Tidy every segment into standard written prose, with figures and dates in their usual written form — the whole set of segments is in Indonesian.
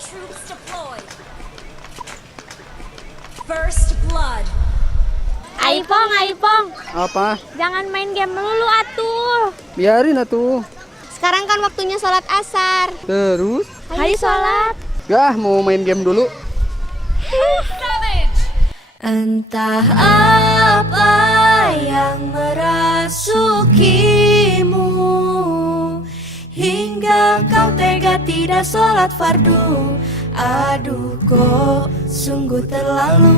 troops deployed. First blood. Aipong, Aipong, Apa? jangan main game melulu atuh. Biarin atuh. Sekarang kan waktunya sholat asar. Terus? Ayo sholat. Gah, mau main game dulu. Entah apa yang merasukimu hingga kau tega tidak sholat fardu. Aduh kok sungguh terlalu.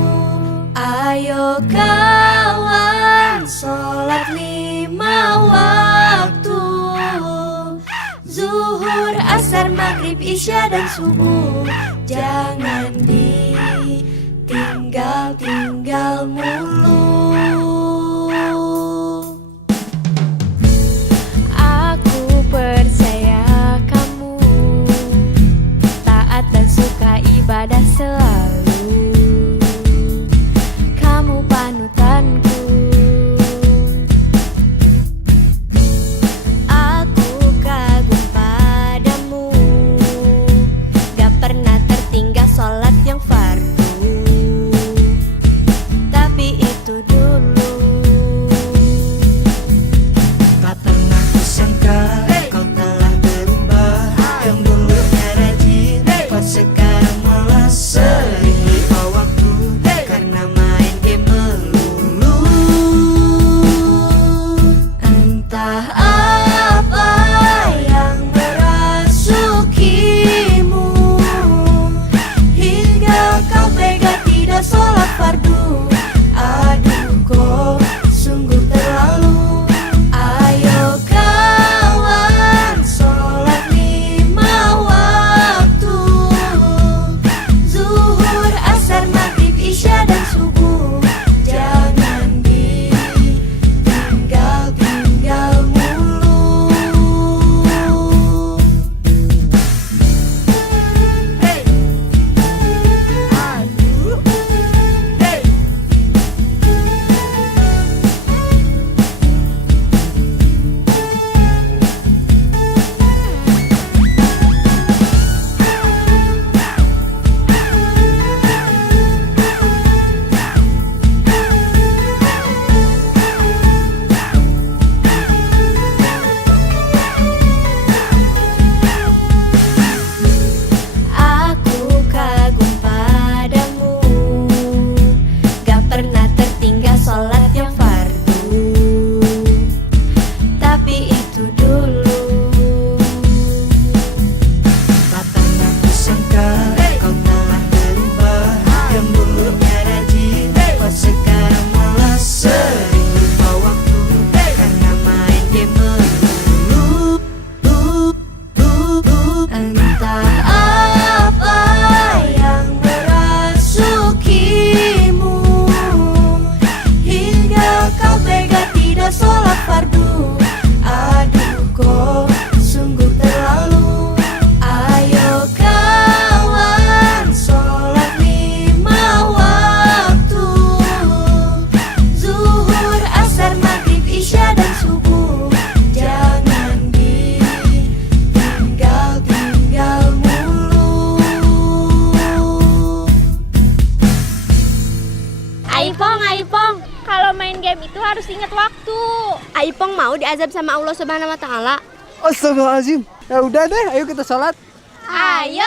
Ayo kawan sholat 5 waktu, zuhur, asar, maghrib, isya dan subuh. Jangan ditinggal-tinggal mulu. Aku percaya kamu taat dan suka ibadah selalu. Kamu panutanku. Aku kagum padamu, gak pernah tertinggal sholat yang fardu. Tapi itu dulu. Tak pernah kusangka kau telah berubah. Yang dulunya rajin, kau sekarang malah sering lupa waktu karena main game melulu. Entah apa yang merasukimu hingga kau tega tidak sholat fardu. Aduh kok sungguh terlalu. Ayo kawan sholat 5 waktu, zuhur, asar, maghrib, isya dan subuh. Jangan ditinggal-tinggal mulu. Hey, aduh, hey. Aku kagum padamu, gak pernah tertinggal sholat yang fardu. Tapi itu dulu. Tak pernah kusangka kau telah berubah. Yang dulunya rajin, kau sekarang malah sering lupa waktu karena main game melulu. Entah apa yang merasukimu hingga kau tega tidak sholat fardu. Aduh kok sungguh terlalu. Ayo kawan sholat 5 waktu, zuhur, asar, maghrib, isya dan subuh. Jangan ditinggal-tinggal mulu. Aipong, Aipong, kalau main game itu harus ingat waktu. Aipong mau diazab sama Allah Subhanahu wa taala. Astagfirullahaladzim. Ya udah deh, ayo kita sholat. Ayo.